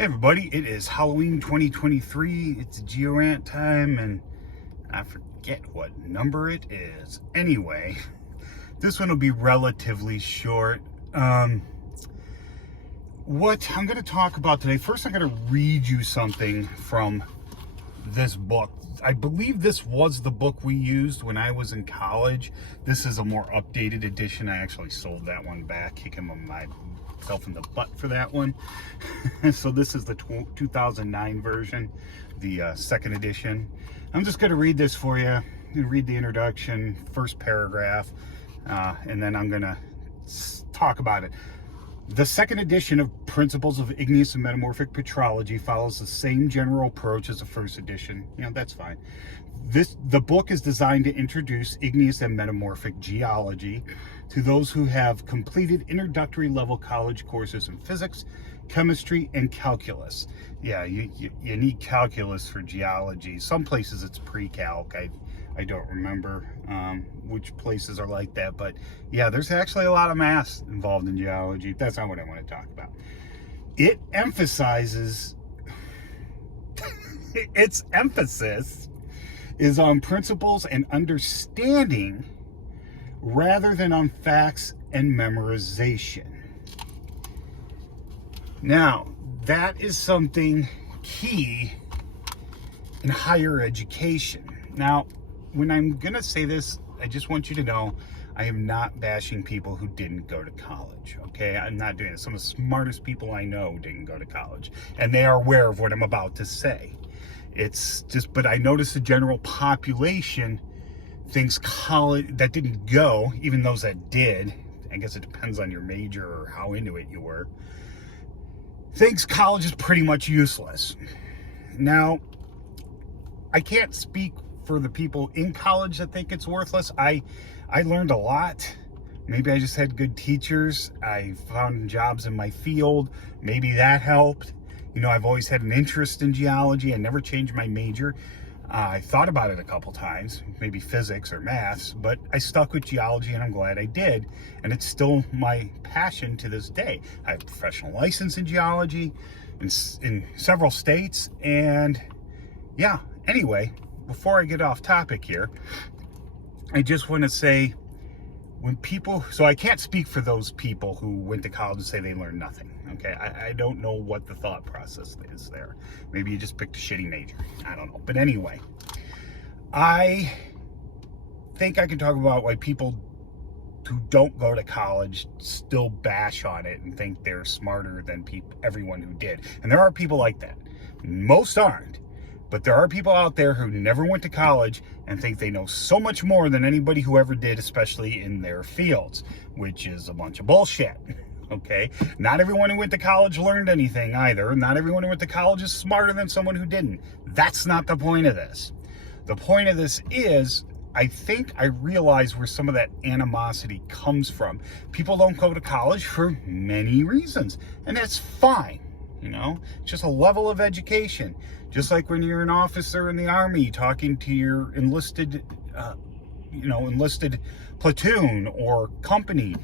Hey everybody, it is Halloween 2023. It's Geo-Rant time, and I forget what number it is. Anyway, this one will be relatively short. What I'm going to talk about today, first I'm going to read you something from this book. I believe this was the book we used when I was in college. This is a more updated edition. I actually sold that one back, kicking myself in the butt for that one. So this is the 2009 version, the second edition. I'm just going to read this for you. I'm going to read the introduction, first paragraph, and then I'm going to talk about it. The second edition of Principles of Igneous and Metamorphic Petrology follows the same general approach as the first edition. That's fine. The book is designed to introduce igneous and metamorphic geology to those who have completed introductory level college courses in physics, chemistry, and calculus. Yeah, you need calculus for geology. Some places it's pre-calc. I don't remember which places are like that, but yeah, there's actually a lot of math involved in geology. That's not what I want to talk about. It emphasizes, its emphasis is on principles and understanding rather than on facts and memorization. Now, that is something key in higher education. Now, when I'm going to say this, I just want you to know I am not bashing people who didn't go to college, okay? I'm not doing it. Some of the smartest people I know didn't go to college, and they are aware of what I'm about to say. It's just, but I notice the general population thinks college, that didn't go, even those that did, I guess it depends on your major or how into it you were, thinks college is pretty much useless. Now, I can't speak for the people in college that think it's worthless. I learned a lot. Maybe I just had good teachers. I found jobs in my field. Maybe that helped. I've always had an interest in geology. I never changed my major. I thought about it a couple times, maybe physics or maths, but I stuck with geology, and I'm glad I did. And it's still my passion to this day. I have a professional license in geology in several states. And yeah, anyway, before I get off topic here, I just want to say, when people, so I can't speak for those people who went to college and say they learned nothing, okay? I don't know what the thought process is there. Maybe you just picked a shitty major. I don't know. But anyway, I think I can talk about why people who don't go to college still bash on it and think they're smarter than everyone who did. And there are people like that. Most aren't. But there are people out there who never went to college and think they know so much more than anybody who ever did, especially in their fields, which is a bunch of bullshit, okay? Not everyone who went to college learned anything either. Not everyone who went to college is smarter than someone who didn't. That's not the point of this. The point of this is, I think I realize where some of that animosity comes from. People don't go to college for many reasons, and that's fine. It's just a level of education. Just like when you're an officer in the Army talking to your enlisted platoon or company,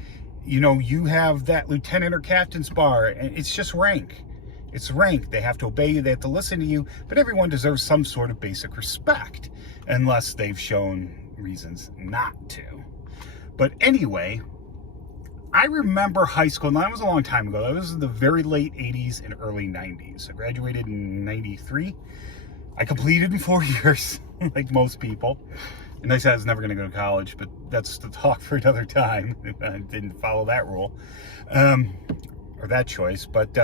you have that lieutenant or captain's bar, and it's just rank. It's rank. They have to obey you. They have to listen to you. But everyone deserves some sort of basic respect, unless they've shown reasons not to. But anyway, I remember high school, and that was a long time ago. That was in the very late 80s and early 90s. I graduated in 93. I completed in 4 years, like most people. And I said I was never going to go to college, but that's the talk for another time. I didn't follow that rule, or that choice. But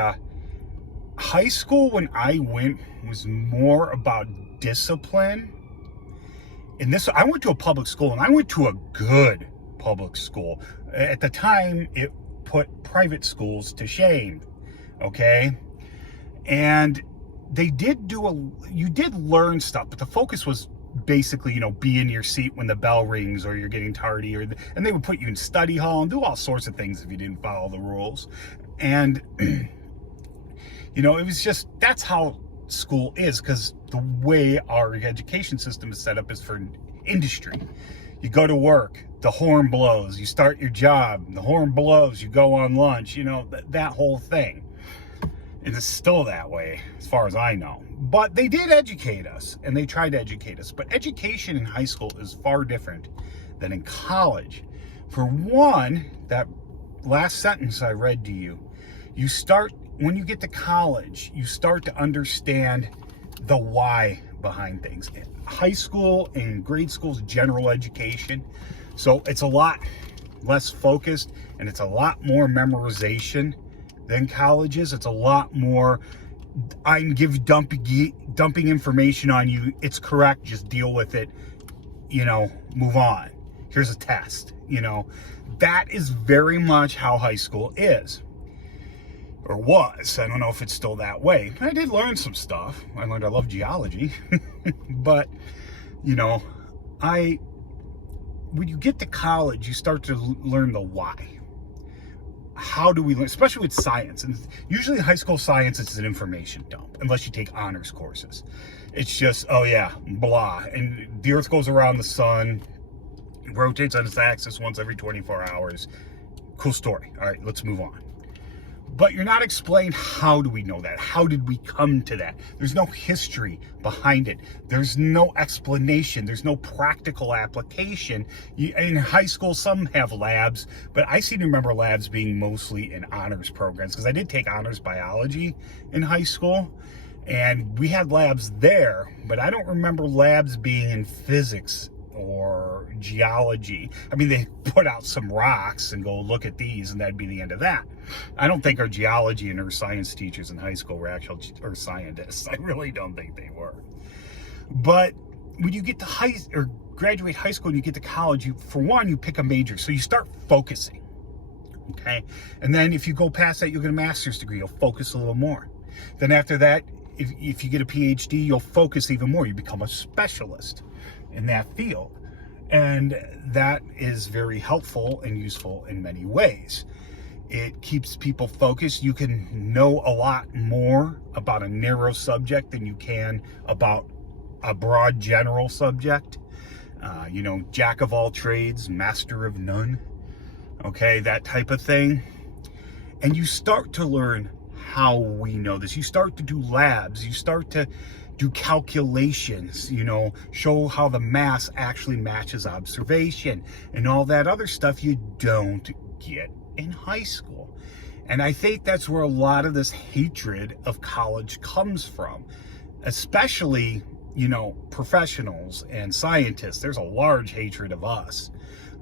high school, when I went, was more about discipline. And I went to a public school, and I went to a good public school. At the time, it put private schools to shame, okay? And they did you did learn stuff, but the focus was basically, be in your seat when the bell rings or you're getting tardy, and they would put you in study hall and do all sorts of things if you didn't follow the rules. And, it was just, that's how school is, because the way our education system is set up is for industry. You go to work, the horn blows, you start your job, the horn blows, you go on lunch, that whole thing. And it's still that way, as far as I know. But they did educate us, and they tried to educate us. But education in high school is far different than in college. For one, that last sentence I read to you, when you get to college, you start to understand the why behind things. High school and grade school is general education, so it's a lot less focused, and it's a lot more memorization than college is. It's a lot more, I can give dumping information on you. It's correct. Just deal with it. Move on. Here's a test. That is very much how high school is. Or was. I don't know if it's still that way. I did learn some stuff. I learned I love geology. But, when you get to college, you start to learn the why. How do we learn, especially with science? And usually high school science is an information dump, unless you take honors courses. It's just, oh yeah, blah. And the earth goes around the sun, it rotates on its axis once every 24 hours. Cool story. All right, let's move on. But you're not explained, how do we know that? How did we come to that? There's no history behind it. There's no explanation. There's no practical application. In high school, some have labs, but I seem to remember labs being mostly in honors programs, because I did take honors biology in high school, and we had labs there, but I don't remember labs being in physics or geology. I mean, they put out some rocks and go look at these, and that'd be the end of that. I don't think our geology and our science teachers in high school were actual scientists. I really don't think they were. But when you get to graduate high school and you get to college, for one, you pick a major, so you start focusing. Okay, and then if you go past that, you'll get a master's degree. You'll focus a little more. Then after that, if you get a PhD, you'll focus even more. You become a specialist in that field, and that is very helpful and useful in many ways. It keeps people focused. You can know a lot more about a narrow subject than you can about a broad general subject. Jack of all trades, master of none. Okay, that type of thing. And you start to learn how we know this. You start to do labs. You start to do calculations, show how the mass actually matches observation, and all that other stuff you don't get in high school. And I think that's where a lot of this hatred of college comes from, especially, professionals and scientists. There's a large hatred of us.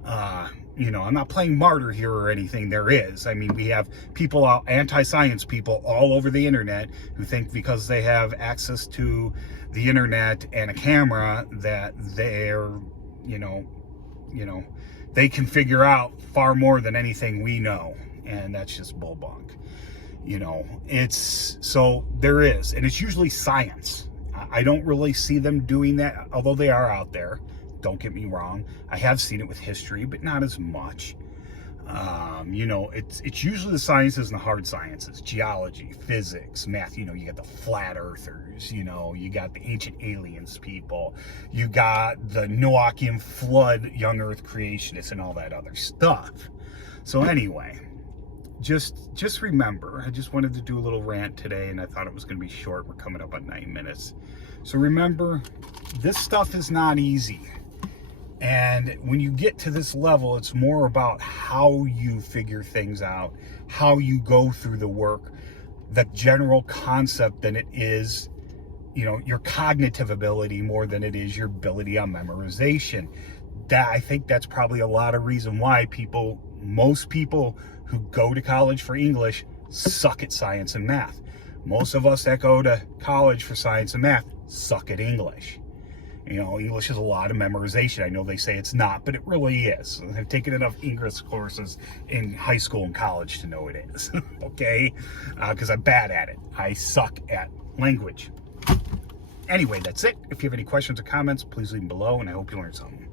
I'm not playing martyr here or anything. There is. I mean, we have people, anti-science people all over the internet, who think because they have access to the internet and a camera that they're, they can figure out far more than anything we know. And that's just bull bunk. So there is, and it's usually science. I don't really see them doing that, although they are out there. Don't get me wrong. I have seen it with history, but not as much. It's usually the sciences and the hard sciences, geology, physics, math. You got the flat earthers, you got the ancient aliens people, you got the Noachian flood, young earth creationists, and all that other stuff. So anyway, just remember, I just wanted to do a little rant today, and I thought it was going to be short. We're coming up on 9 minutes. So remember, this stuff is not easy. And when you get to this level, it's more about how you figure things out, how you go through the work, the general concept, than it is, your cognitive ability more than it is your ability on memorization. I think that's probably a lot of reason why most people who go to college for English suck at science and math. Most of us that go to college for science and math suck at English. English is a lot of memorization. I know they say it's not, but it really is. I've taken enough English courses in high school and college to know it is. Okay? Because I'm bad at it. I suck at language. Anyway, that's it. If you have any questions or comments, please leave them below, and I hope you learned something.